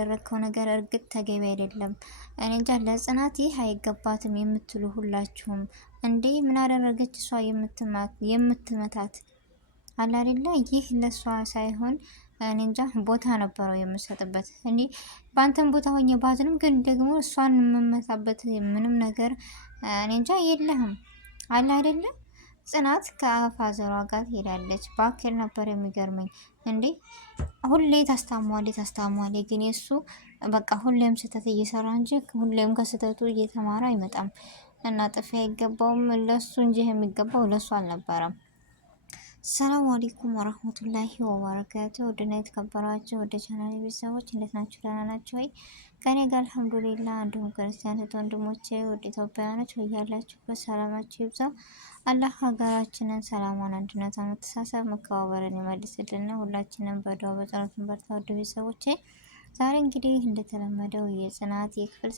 ያደረከው ነገር እርግጥ ተገቢ አይደለም። እኔ እንጃ ለጽናት ይህ አይገባትም የምትሉ ሁላችሁም እንዴ ምን አደረገች እሷ የምትመታት አለ አይደለ? ይህ ለሷ ሳይሆን እኔ እንጃ ቦታ ነበረው የምሰጥበት። እንዴ ባንተም ቦታ ሆኜ ባዝንም ግን ደግሞ እሷን የምመታበት ምንም ነገር እኔ እንጃ የለህም አለ አይደለ? ጽናት ከፋዘሯ ጋር ሄዳለች። ባክል ነበር የሚገርመኝ እንዴ ሁሌ ታስታሟለች ግን የሱ በቃ ሁሌም ስህተት እየሰራ እንጂ ሁሌም ከስህተቱ እየተማረ አይመጣም። እና ጥፊ አይገባውም ለሱ እንጂ የሚገባው ለሱ አልነበረም። ሰላም አለይኩም ወራህመቱላሂ ወበረካቱ። ወደና የተከበራችሁ ወደ ቻናል ቤተሰቦች እንዴት ናችሁ? ደህና ናችሁ ወይ? ከኔ ጋር አልሐምዱሊላህ። እንዲሁም ክርስቲያን ወንድሞቼ ወደ ኢትዮጵያውያኖች ወያላችሁ በሰላማችሁ ይብዛ። አላህ ሀገራችንን ሰላሟን፣ አንድነቷን፣ መተሳሰብ፣ መከባበርን ይመልስልን። ሁላችንም በዱዓ በጸሎት እንበርታ። ወደ ቤተሰቦቼ ዛሬ እንግዲህ እንደተለመደው የጽናት የክፍል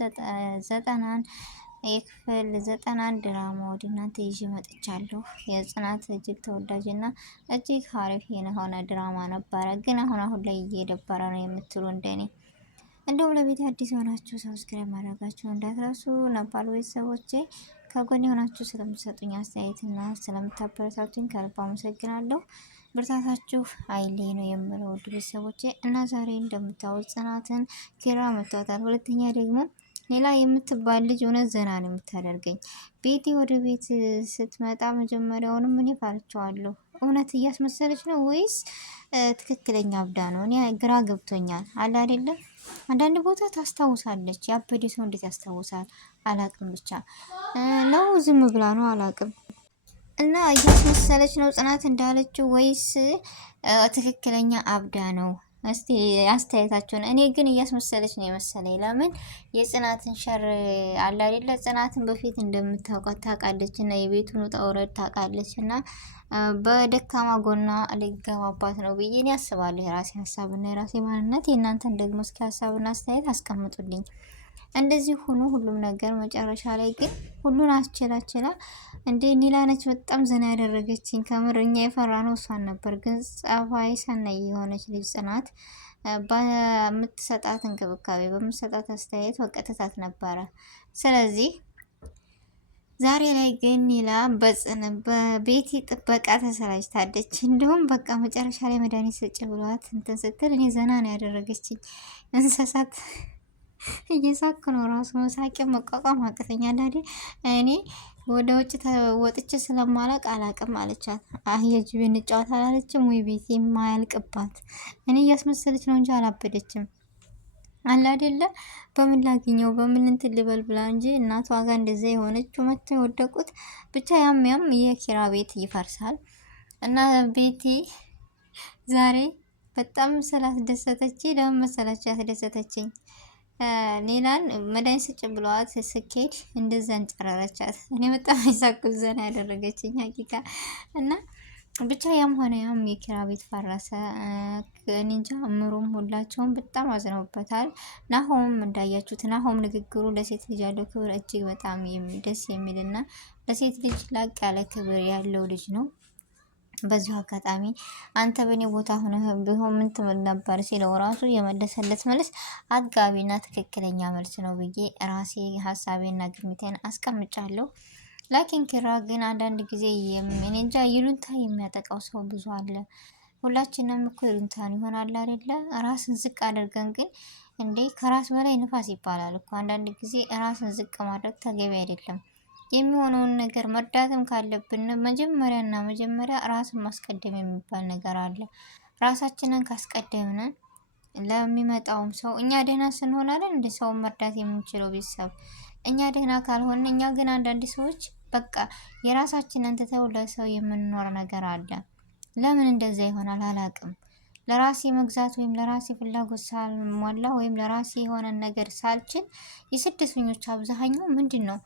91 ድራማ ወደ እናንተ ይዤ መጥቻለሁ። የጽናት እጅግ ተወዳጅና እጅግ አሪፍ የሆነ ድራማ ነበረ፣ ግን አሁን ላይ እየደበረ ነው የምትሉ እንደኔ እንደውም ለቤት አዲስ የሆናችሁ ሰብስክራይብ ማድረጋችሁ እንዳትረሱ። ነባር ቤተሰቦቼ ከጎን የሆናችሁ ስለምትሰጡኝ አስተያየትና ስለምታበረታቱኝ ከልብ አመሰግናለሁ። ብርታታችሁ አይለይ ነው የምለው ውድ ቤተሰቦቼ። እና ዛሬ እንደምታዩት ጽናትን ኪራ መቷታል። ሁለተኛ ደግሞ ሌላ የምትባል ልጅ እውነት ዘና ነው የምታደርገኝ። ቤቲ ወደ ቤት ስትመጣ መጀመሪያውንም እኔ ፈርቼዋለሁ። እውነት እያስመሰለች ነው ወይስ ትክክለኛ አብዳ ነው? እኔ ግራ ገብቶኛል። አለ አይደለም አንዳንድ ቦታ ታስታውሳለች። ያበደ ሰው እንዴት ያስታውሳል? አላቅም ብቻ ነው ዝም ብላ ነው አላቅም። እና እያስመሰለች ነው ጽናት እንዳለችው ወይስ ትክክለኛ አብዳ ነው? እስቲ አስተያየታችሁን። እኔ ግን እያስመሰለች ነው የመሰለኝ። ለምን የጽናትን ሸር አለ አይደለ? ጽናትን በፊት እንደምታውቃት ታውቃለች እና የቤቱን ውጣ ውረድ ታውቃለች እና በደካማ ጎና ሊገባባት ነው ብዬ እኔ አስባለሁ። የራሴ ሀሳብና የራሴ ማንነት። የእናንተን ደግሞ እስኪ ሀሳብና አስተያየት አስቀምጡልኝ። እንደዚህ ሆኖ ሁሉም ነገር መጨረሻ ላይ ግን ሁሉን አስችላ እንደ ኒላ ነች በጣም ዘና ያደረገችኝ። ከምር እኛ የፈራ ነው እሷን ነበር። ግን ጸባይ ሰናይ የሆነች ልጅ ጽናት በምትሰጣት እንክብካቤ በምትሰጣት አስተያየት ወቀተታት ነበረ። ስለዚህ ዛሬ ላይ ግን ኒላ በቤቲ ጥበቃ ተሰራጭታለች። እንዲሁም በቃ መጨረሻ ላይ መድኃኒት ስጭ ብሏት እንትን ስትል እኔ ዘና ነው ያደረገችኝ። እንስሳት እየሳኩ ነው ራሱ መሳቂያ መቋቋም አቅተኛል አይደል? እኔ ወደ ውጭ ወጥቼ ስለማላቅ አላቅም አለቻት። የጅብ እንጫወት አላለችም ወይ? ቤት የማያልቅባት እኔ እያስመሰለች ነው እንጂ አላበደችም። አለ አይደለ? በምን ላግኘው በምን እንትን ልበል ብላ እንጂ እናቷ ጋር እንደዛ የሆነችው መተው የወደቁት ብቻ ያም የኪራ ቤት ይፈርሳል። እና ቤቲ ዛሬ በጣም ስላስደሰተች ለምን መሰላችሁ ያስደሰተችኝ? ሌላን መድኃኒት ስጭ ብለዋት ስኬድ እንደዛ እንጨረረቻት። እኔ በጣም ይሳኩ ዘና ያደረገችኝ ሀቂቃ። እና ብቻ ያም ሆነ ያም የኪራ ቤት ፈረሰ። እንጃ እምሩም ሁላቸውም በጣም አዝነውበታል። ናሆም እንዳያችሁት ናሆም ንግግሩ ለሴት ልጅ ያለው ክብር እጅግ በጣም ደስ የሚልና ለሴት ልጅ ላቅ ያለ ክብር ያለው ልጅ ነው። በዚሁ አጋጣሚ አንተ በእኔ ቦታ ሆነ ቢሆን ምን ትምል ነበር ሲለው ራሱ የመለሰለት መልስ አጥጋቢና ትክክለኛ መልስ ነው ብዬ ራሴ ሀሳቤና ግምቴን አስቀምጫለሁ። ላኪን ኪራ ግን አንዳንድ ጊዜ እንጃ ይሉንታ የሚያጠቃው ሰው ብዙ አለ። ሁላችንም እኮ ይሉንታን ይሆናል አይደለ? ራስን ዝቅ አድርገን ግን እንዴ ከራስ በላይ ንፋስ ይባላል እኮ። አንዳንድ ጊዜ ራስን ዝቅ ማድረግ ተገቢ አይደለም። የሚሆነውን ነገር መርዳትም ካለብን መጀመሪያ ራስን ማስቀደም የሚባል ነገር አለ። ራሳችንን ካስቀደምን ለሚመጣውም ሰው እኛ ደህና ስንሆን አይደል እንደ ሰው መርዳት የምንችለው ቤተሰብ። እኛ ደህና ካልሆን እኛ ግን አንዳንድ ሰዎች በቃ የራሳችንን ትተው ለሰው የምንኖር ነገር አለ። ለምን እንደዛ ይሆናል አላቅም። ለራሴ መግዛት ወይም ለራሴ ፍላጎት ሳልሟላ ወይም ለራሴ የሆነ ነገር ሳልችል የስደተኞች አብዛኛው ምንድን ነው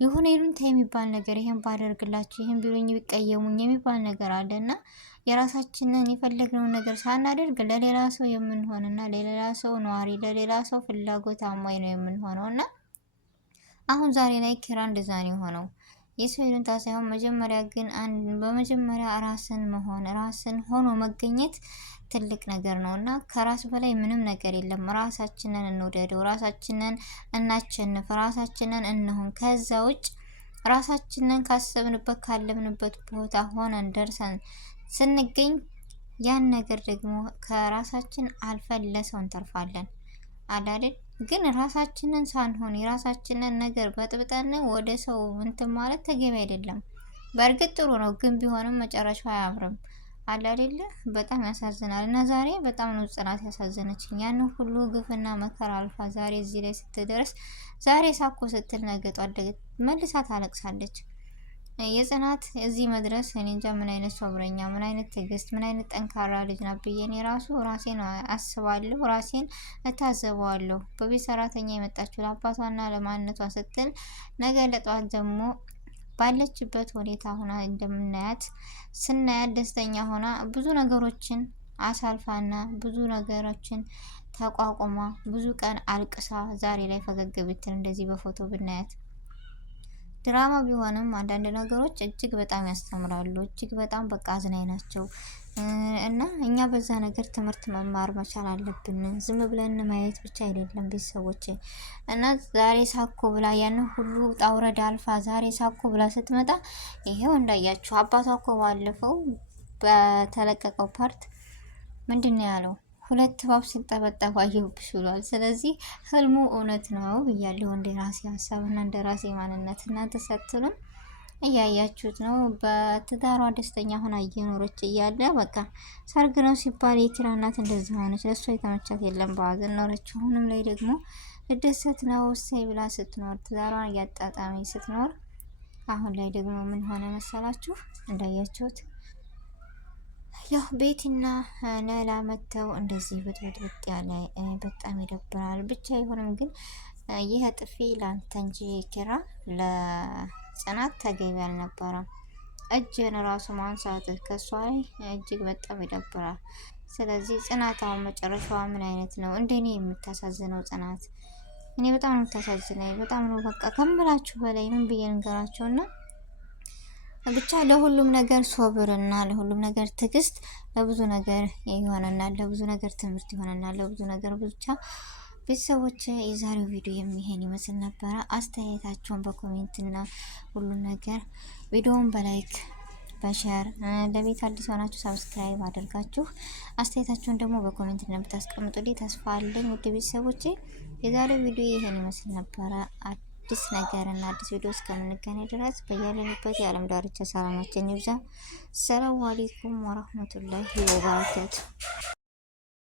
የሆነ ይሉንታ የሚባል ነገር ይሄን ባደርግላችሁ ይሄን ቢሉኝ ቢቀየሙኝ የሚባል ነገር አለና የራሳችንን የፈለግነውን ነገር ሳናደርግ ለሌላ ሰው የምንሆንና ለሌላ ሰው ነዋሪ ለሌላ ሰው ፍላጎት አሟይ ነው የምንሆነውና አሁን ዛሬ ላይ ኪራ እንደዛ ነው የሆነው። የሰው ይሉኝታ ሳይሆን መጀመሪያ ግን በመጀመሪያ ራስን መሆን ራስን ሆኖ መገኘት ትልቅ ነገር ነው እና ከራስ በላይ ምንም ነገር የለም። ራሳችንን እንውደደው፣ ራሳችንን እናቸንፍ፣ ራሳችንን እንሁን። ከዛ ውጭ ራሳችንን ካሰብንበት ካለምንበት ቦታ ሆነን ደርሰን ስንገኝ ያን ነገር ደግሞ ከራሳችን አልፈን ለሰው እንተርፋለን አይደል? ግን ራሳችንን ሳንሆን የራሳችንን ነገር በጥብጠን ወደ ሰው እንትን ማለት ተገቢ አይደለም። በእርግጥ ጥሩ ነው፣ ግን ቢሆንም መጨረሻው አያምርም አይደል? በጣም ያሳዝናል። እና ዛሬ በጣም ነው ጽናት ያሳዘነችኝ። ያን ሁሉ ግፍና መከራ አልፋ ዛሬ እዚህ ላይ ስትደርስ ዛሬ ሳኮ ስትል ነገ ጧት መልሳ ታለቅሳለች። የጽናት እዚህ መድረስ እኔ እንጃ ምን አይነት ሶብረኛ፣ ምን አይነት ትዕግስት፣ ምን አይነት ጠንካራ ልጅ ናት ብዬ እኔ ራሱ ራሴን አስባለሁ፣ ራሴን እታዘበዋለሁ። በቤት ሰራተኛ የመጣችው ለአባቷና ለማንነቷ ስትል ነገ ለጠዋት ደግሞ ባለችበት ሁኔታ ሆና እንደምናያት ስናያት ደስተኛ ሆና ብዙ ነገሮችን አሳልፋና ብዙ ነገሮችን ተቋቁማ ብዙ ቀን አልቅሳ ዛሬ ላይ ፈገግ ብትል እንደዚህ በፎቶ ብናያት ድራማ ቢሆንም አንዳንድ ነገሮች እጅግ በጣም ያስተምራሉ። እጅግ በጣም በቃ አዝናኝ ናቸው እና እኛ በዛ ነገር ትምህርት መማር መቻል አለብን። ዝም ብለን ማየት ብቻ አይደለም ቤተሰቦች። እና ዛሬ ሳኮ ብላ ያን ሁሉ ጣውረድ አልፋ ዛሬ ሳኮ ብላ ስትመጣ ይሄው እንዳያችሁ አባቷ እኮ ባለፈው በተለቀቀው ፓርት ምንድን ነው ያለው? ሁለት እባብ ሲንጠበጠቡ አየሁብሽ ብሏል። ስለዚህ ህልሙ እውነት ነው ብያለሁ። እንደ ራሴ ሀሳብና እንደ ራሴ ማንነት እናንተ ሳትሉም እያያችሁት ነው። በትዳሯ ደስተኛ ሆና እየኖረች እያለ በቃ ሰርግ ነው ሲባል የኪራ እናት እንደዚህ ሆነች። ለእሷ የተመቻት የለም በሀዘን ኖረች። አሁንም ላይ ደግሞ ልደሰት ነው እሰይ ብላ ስትኖር ትዳሯን እያጣጣመች ስትኖር፣ አሁን ላይ ደግሞ ምን ሆነ መሰላችሁ? እንዳያችሁት ያው ቤቲና ሌላ መተው እንደዚህ ብጥብጥ ያለ በጣም ይደብራል። ብቻ ይሆንም ግን ይህ ጥፊ ላንተ እንጂ ኪራ ለጽናት ተገቢ አልነበረም። እጅን ራሱ ማንሳት ከሷ ላይ እጅግ በጣም ይደብራል። ስለዚህ ጽናት አሁን መጨረሻዋ ምን አይነት ነው? እንደኔ የምታሳዝነው ጽናት እኔ በጣም ነው የምታሳዝነኝ። በጣም ነው በቃ ከምላችሁ በላይ ምን ብዬ ንገራቸውና ብቻ ለሁሉም ነገር ሶብርና ለሁሉም ነገር ትዕግስት ለብዙ ነገር ይሆነናል፣ ለብዙ ነገር ትምህርት ይሆነናል፣ ለብዙ ነገር ብቻ። ቤተሰቦች የዛሬው ቪዲዮ የሚሄን ይመስል ነበረ። አስተያየታችሁን በኮሜንትና ሁሉም ነገር ቪዲዮውን በላይክ በሼር ለቤት አዲስ ሆናችሁ ሰብስክራይብ አድርጋችሁ አስተያየታችሁን ደግሞ በኮሜንት እንደምታስቀምጡልኝ ተስፋ አለኝ። ውድ ቤተሰቦቼ የዛሬው ቪዲዮ ይሄን ይመስል ነበረ። አዲስ ነገር እና አዲስ ቪዲዮ እስከምንገናኝ ድረስ በያለንበት የዓለም ዳርቻ ሰላማችን ይብዛ። ሰላም አለይኩም ወራህመቱላሂ ወበረካቱ።